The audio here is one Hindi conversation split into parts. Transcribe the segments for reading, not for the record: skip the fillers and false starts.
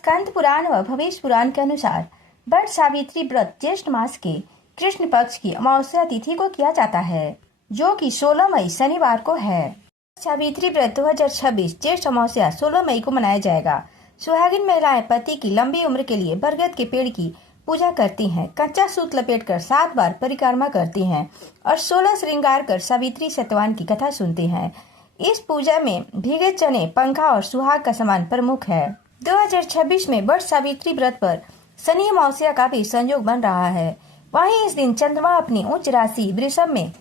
स्कंद पुराण व भविष्य पुराण के अनुसार वट सावित्री व्रत ज्येष्ठ मास के कृष्ण पक्ष की अमावस्या तिथि को किया जाता है, जो कि 16 मई शनिवार को है। सावित्री व्रत 2026 ज्येष्ठ अमावस्या 16 मई को मनाया जाएगा। सुहागिन महिलाएं पति की लंबी उम्र के लिए बरगद के पेड़ की पूजा करती हैं, कच्चा सूत लपेटकर 7 बार परिक्रमा करती हैं और 16 श्रृंगार कर सावित्री सत्यवान की कथा सुनती हैं। इस पूजा में भीगे चने, पंखा और सुहाग का सामान प्रमुख है। 2026 में वट सावित्री व्रत पर शनि अमावस्या का भी संयोग बन रहा है। वहीं इस दिन चंद्रमा अपनी उच्च राशि वृषभ में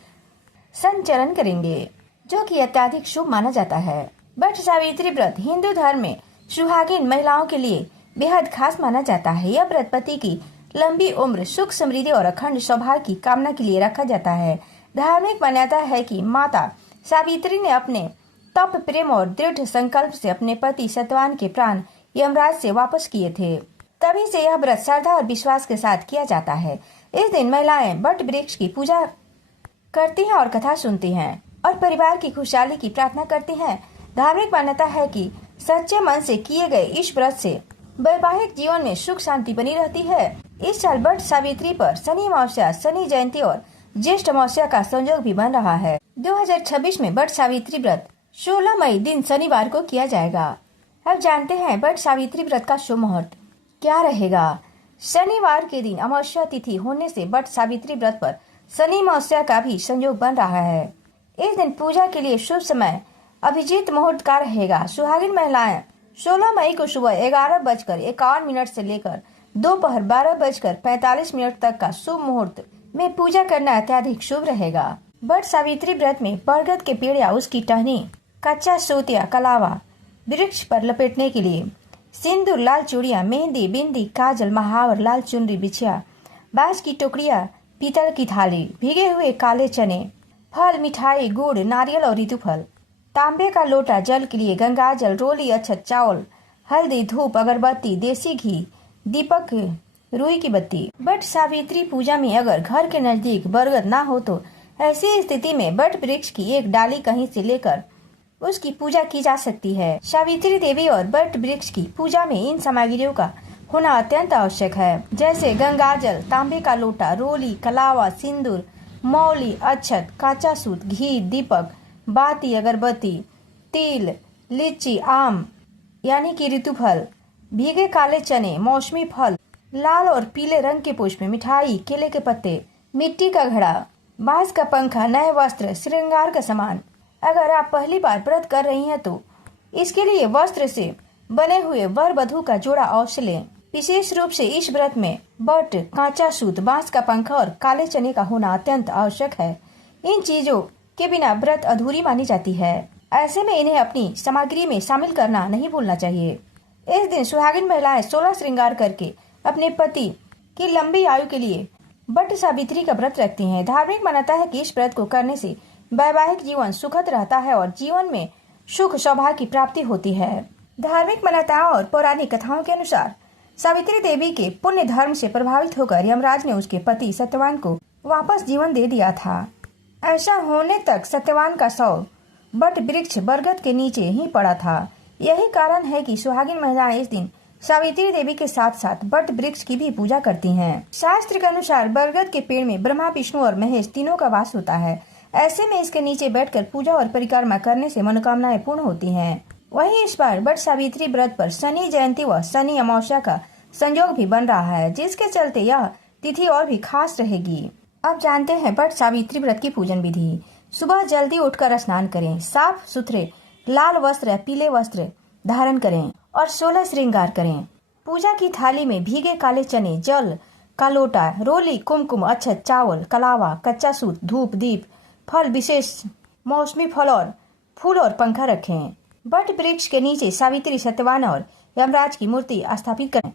संचरण करेंगे, जो कि अत्यधिक शुभ माना जाता है। वट सावित्री व्रत हिंदू धर्म में सुहागिन महिलाओं के लिए बेहद खास माना जाता है। यह व्रत पति की लंबी उम्र, सुख समृद्धि और अखंड सौभाग्य की कामना के लिए रखा जाता है। धार्मिक मान्यता है कि माता सावित्री ने अपने तप, प्रेम और दृढ़ संकल्प से अपने पति सत्यवान के प्राण यमराज से वापस किए थे। तभी से यह व्रत श्रद्धा और विश्वास के साथ किया जाता है। इस दिन महिलाएं वट वृक्ष की पूजा करती हैं और कथा सुनती हैं और परिवार की खुशहाली की प्रार्थना करती हैं। धार्मिक मान्यता है कि सच्चे मन से किए गए इस व्रत से वैवाहिक जीवन में सुख शांति बनी रहती है। इस साल वट सावित्री पर शनि अमावस्या, शनि जयंती और ज्येष्ठ अमावस्या का संयोग भी बन रहा है। 2026 में वट सावित्री व्रत 16 मई दिन शनिवार को किया जाएगा। अब जानते हैं वट सावित्री व्रत का शुभ मुहूर्त क्या रहेगा। शनिवार के दिन अमावस्या तिथि होने से वट सावित्री व्रत पर शनि अमावस्या का भी संयोग बन रहा है। इस दिन पूजा के लिए शुभ समय अभिजीत मुहूर्त का रहेगा। सुहागिन महिलाएं 16 मई को सुबह 11:51 से लेकर दोपहर 12:45 तक का शुभ मुहूर्त में पूजा करना अत्यधिक शुभ रहेगा। वट सावित्री व्रत में बरगद के पेड़ या उसकी टहनी, कच्चा सूत या कलावा वृक्ष पर लपेटने के लिए सिंदूर, लाल चूड़ियां, मेहंदी, बिंदी, काजल, महावर, लाल चुनरी, बिछिया, बांस की टोकरियां, पीतल की थाली, भीगे हुए काले चने, फल, मिठाई, गुड़, नारियल और ऋतुफल, तांबे का लोटा जल के लिए, गंगा जल, रोली, अक्षत, चावल, हल्दी, धूप, अगरबत्ती, देसी घी, दीपक, रुई की बत्ती। वट सावित्री पूजा में अगर घर के नजदीक बरगद ना हो तो ऐसी स्थिति में वट वृक्ष की एक डाली कहीं से लेकर उसकी पूजा की जा सकती है। सावित्री देवी और वट वृक्ष की पूजा में इन सामग्रियों का होना अत्यंत आवश्यक है, जैसे गंगा जल, तांबे का लोटा, रोली, कलावा, सिंदूर, मौली, अक्षत, काचा सूत, घी, दीपक, बाती, अगरबत्ती, तिल, लीची, आम यानी कि ऋतुफल, भीगे काले चने, मौसमी फल, लाल और पीले रंग के पुष्प, मिठाई, केले के पत्ते, मिट्टी का घड़ा, बांस का पंखा, नए वस्त्र, श्रृंगार का सामान। अगर आप पहली बार व्रत कर रही हैं तो इसके लिए वस्त्र से बने हुए वर वधू का जोड़ा अवश्य लें। विशेष रूप से इस व्रत में बट, कांचा सूत, बांस का पंखा और काले चने का होना अत्यंत आवश्यक है। इन चीजों के बिना व्रत अधूरी मानी जाती है। ऐसे में इन्हें अपनी सामग्री में शामिल करना नहीं भूलना चाहिए। इस दिन सुहागिन महिलाएं 16 श्रृंगार करके अपने पति की लंबी आयु के लिए वट सावित्री का व्रत रखती हैं। धार्मिक मान्यता है कि इस व्रत को करने से वैवाहिक जीवन सुखद रहता है और जीवन में सुख सौभाग्य की प्राप्ति होती है। धार्मिक मान्यताओं और पौराणिक कथाओं के अनुसार सावित्री देवी के पुण्य धर्म से प्रभावित होकर यमराज ने उसके पति सत्यवान को वापस जीवन दे दिया था। ऐसा होने तक सत्यवान का शव वट वृक्ष बरगद के नीचे ही पड़ा था। यही कारण है कि सुहागिन महिलाएं इस दिन सावित्री देवी के साथ साथ वट वृक्ष की भी पूजा करती हैं। शास्त्र के अनुसार बरगद के पेड़ में ब्रह्मा, विष्णु और महेश तीनों का वास होता है। ऐसे में इसके नीचे बैठकर पूजा और परिक्रमा करने से मनोकामनाएं पूर्ण होती हैं। वहीं इस बार वट सावित्री व्रत पर शनि जयंती व शनि अमावस्या का संयोग भी बन रहा है, जिसके चलते यह तिथि और भी खास रहेगी। अब जानते हैं वट सावित्री व्रत की पूजन विधि। सुबह जल्दी उठकर स्नान करें, साफ सुथरे लाल वस्त्र या पीले वस्त्र धारण करें और 16 श्रृंगार करें। पूजा की थाली में भीगे काले चने, जल का लोटा, रोली, कुमकुम, अक्षत, चावल, कलावा, कच्चा सूत, धूप, दीप, फल, विशेष मौसमी फल और फूल और पंखा रखें। वट वृक्ष के नीचे सावित्री, सत्यवान और यमराज की मूर्ति स्थापित करें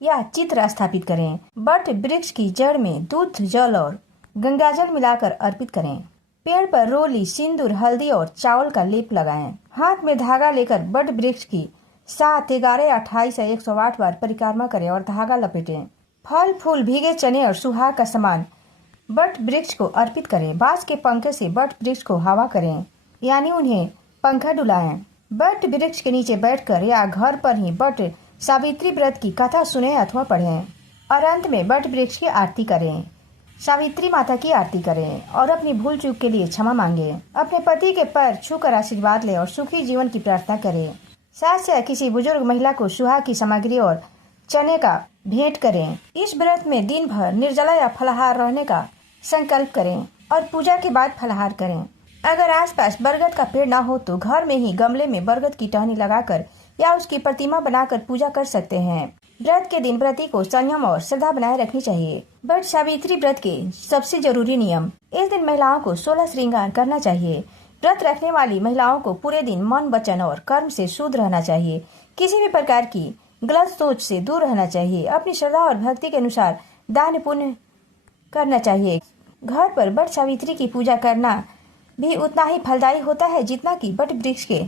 या चित्र स्थापित करें। वट वृक्ष की जड़ में दूध, जल और गंगाजल मिलाकर अर्पित करें। पेड़ पर रोली, सिंदूर, हल्दी और चावल का लेप लगाएं। हाथ में धागा लेकर वट वृक्ष की 7, 11, 28 या 108 बार परिक्रमा करें और धागा लपेटें। फल, फूल, भीगे चने और सुहाग का सामान वट वृक्ष को अर्पित करें। बांस के पंखे से वट वृक्ष को हवा करें, यानी उन्हें पंखा डुलाएं। वट वृक्ष के नीचे बैठकर या घर पर ही वट सावित्री व्रत की कथा सुने अथवा पढ़ें और अंत में वट वृक्ष की आरती करें। सावित्री माता की आरती करें और अपनी भूल चूक के लिए क्षमा मांगे। अपने पति के पैर छूकर आशीर्वाद लें और सुखी जीवन की प्रार्थना करें। सास या किसी बुजुर्ग महिला को सुहाग की सामग्री और चने का भेंट करें। इस व्रत में दिन भर निर्जला या फलाहार रहने का संकल्प करें और पूजा के बाद फलाहार करें। अगर आसपास बरगद का पेड़ ना हो तो घर में ही गमले में बरगद की टहनी लगाकर या उसकी प्रतिमा बनाकर पूजा कर सकते हैं। व्रत के दिन व्रती को संयम और श्रद्धा बनाए रखनी चाहिए। वट सावित्री व्रत के सबसे जरूरी नियम। इस दिन महिलाओं को 16 श्रृंगार करना चाहिए। व्रत रखने वाली महिलाओं को पूरे दिन मन, वचन और कर्म से शुद्ध रहना चाहिए। किसी भी प्रकार की गलत सोच से दूर रहना चाहिए। अपनी श्रद्धा और भक्ति के अनुसार दान पुण्य करना चाहिए। घर पर वट सावित्री की पूजा करना भी उतना ही फलदायी होता है जितना कि वट वृक्ष के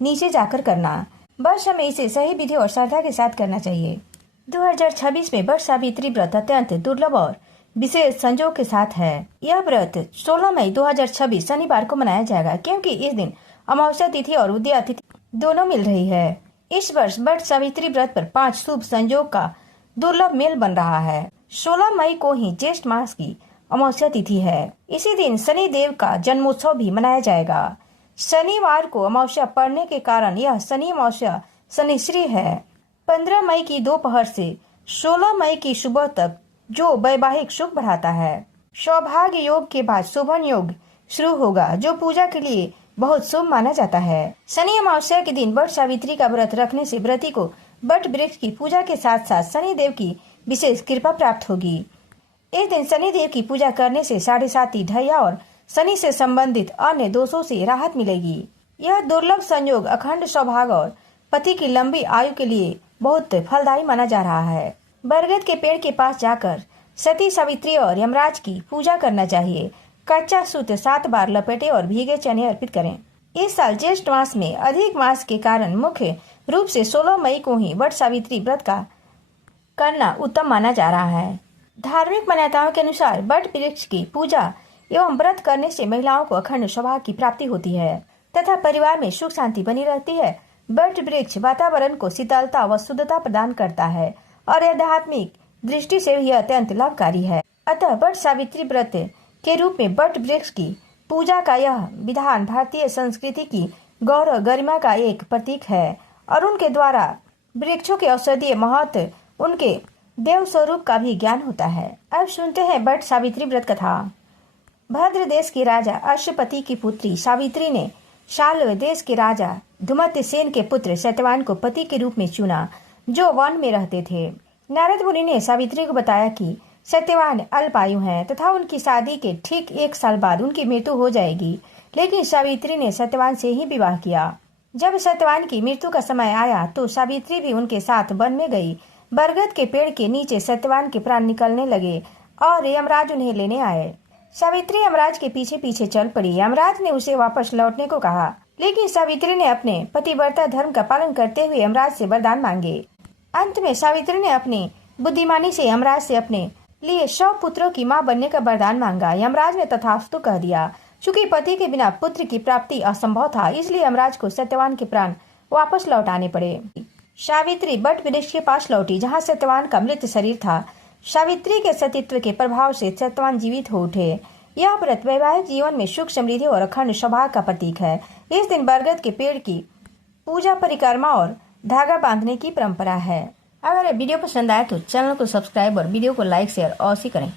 नीचे जाकर करना। बस हमें इसे सही विधि और श्रद्धा के साथ करना चाहिए। 2026 में वट सावित्री व्रत अत्यंत दुर्लभ और विशेष संजोग के साथ है। यह व्रत 16 मई 2026 शनिवार को मनाया जाएगा क्योंकि इस दिन अमावस्या तिथि और उदया तिथि दोनों मिल रही है। इस वर्ष वट सावित्री व्रत पर 5 शुभ संजोग का दुर्लभ मेल बन रहा है। 16 मई को ही ज्येष्ठ मास की अमावस्या तिथि है। इसी दिन शनि देव का जन्मोत्सव भी मनाया जाएगा। शनिवार को अमावस्या पड़ने के कारण यह शनि अमावस्या शनिश्री है। 15 मई की दोपहर से 16 मई की सुबह तक जो वैवाहिक सुख बढ़ाता है। सौभाग्य योग के बाद शोभन योग शुरू होगा जो पूजा के लिए बहुत शुभ माना जाता है। शनि अमावस्या के दिन वट सावित्री का व्रत रखने से व्रती को वट वृक्ष की पूजा के साथ साथ शनि देव की विशेष कृपा प्राप्त होगी। इस दिन शनि देव की पूजा करने से 7.5 ढैया और शनि से संबंधित अन्य दोषों से राहत मिलेगी। यह दुर्लभ संयोग अखंड सौभाग्य और पति की लंबी आयु के लिए बहुत फलदायी माना जा रहा है। बरगद के पेड़ के पास जाकर सती सावित्री और यमराज की पूजा करना चाहिए। कच्चा सूत 7 बार लपेटे और भीगे चने अर्पित करें। इस साल ज्येष्ठ मास में अधिक मास के कारण मुख्य रूप से 16 मई को ही वट सावित्री व्रत का करना उत्तम माना जा रहा है। धार्मिक मान्यताओं के अनुसार वट वृक्ष की पूजा एवं व्रत करने से महिलाओं को अखंड सौभाग्य की प्राप्ति होती है तथा परिवार में सुख शांति बनी रहती है। वट वृक्ष वातावरण को शीतलता व शुद्धता प्रदान करता है और आध्यात्मिक दृष्टि से यह अत्यंत लाभकारी है। अतः वट सावित्री व्रत के रूप में वट वृक्ष की पूजा का यह विधान भारतीय संस्कृति की गौरव गरिमा का एक प्रतीक है और उनके द्वारा वृक्षों के औषधीय महत्व, उनके देव स्वरूप का भी ज्ञान होता है। अब सुनते हैं वट सावित्री व्रत कथा। भद्र देश के राजा अश्वपति की पुत्री सावित्री ने शाल्व देश के राजा धुमत सेन के पुत्र सत्यवान को पति के रूप में चुना जो वन में रहते थे। नारद मुनि ने सावित्री को बताया कि सत्यवान अल्पायु हैं तथा उनकी शादी के ठीक 1 साल बाद उनकी मृत्यु हो जाएगी, लेकिन सावित्री ने सत्यवान से ही विवाह किया। जब सत्यवान की मृत्यु का समय आया तो सावित्री भी उनके साथ वन में गई। बरगद के पेड़ के नीचे सत्यवान के प्राण निकलने लगे और यमराज उन्हें लेने आए। सावित्री यमराज के पीछे पीछे चल पड़ी। यमराज ने उसे वापस लौटने को कहा, लेकिन सावित्री ने अपने पतिव्रता धर्म का पालन करते हुए यमराज से वरदान मांगे। अंत में सावित्री ने अपनी बुद्धिमानी से यमराज से अपने लिए 100 पुत्रों की मां बनने का वरदान मांगा। यमराज ने तथास्तु कह दिया। चूंकि पति के बिना पुत्र की प्राप्ति असंभव था, इसलिए यमराज को सत्यवान के प्राण वापस लौटाने पड़े। सावित्री वट वृक्ष के पास लौटी जहाँ सत्यवान का मृत शरीर था। सावित्री के सतीत्व के प्रभाव से सत्यवान जीवित हो उठे। यह व्रत वैवाहिक जीवन में सुख, समृद्धि और अखंड सौभाग्य का प्रतीक है। इस दिन बरगद के पेड़ की पूजा, परिक्रमा और धागा बांधने की परंपरा है। अगर ये वीडियो पसंद आए तो चैनल को सब्सक्राइब और वीडियो को लाइक, शेयर अवश्य करें।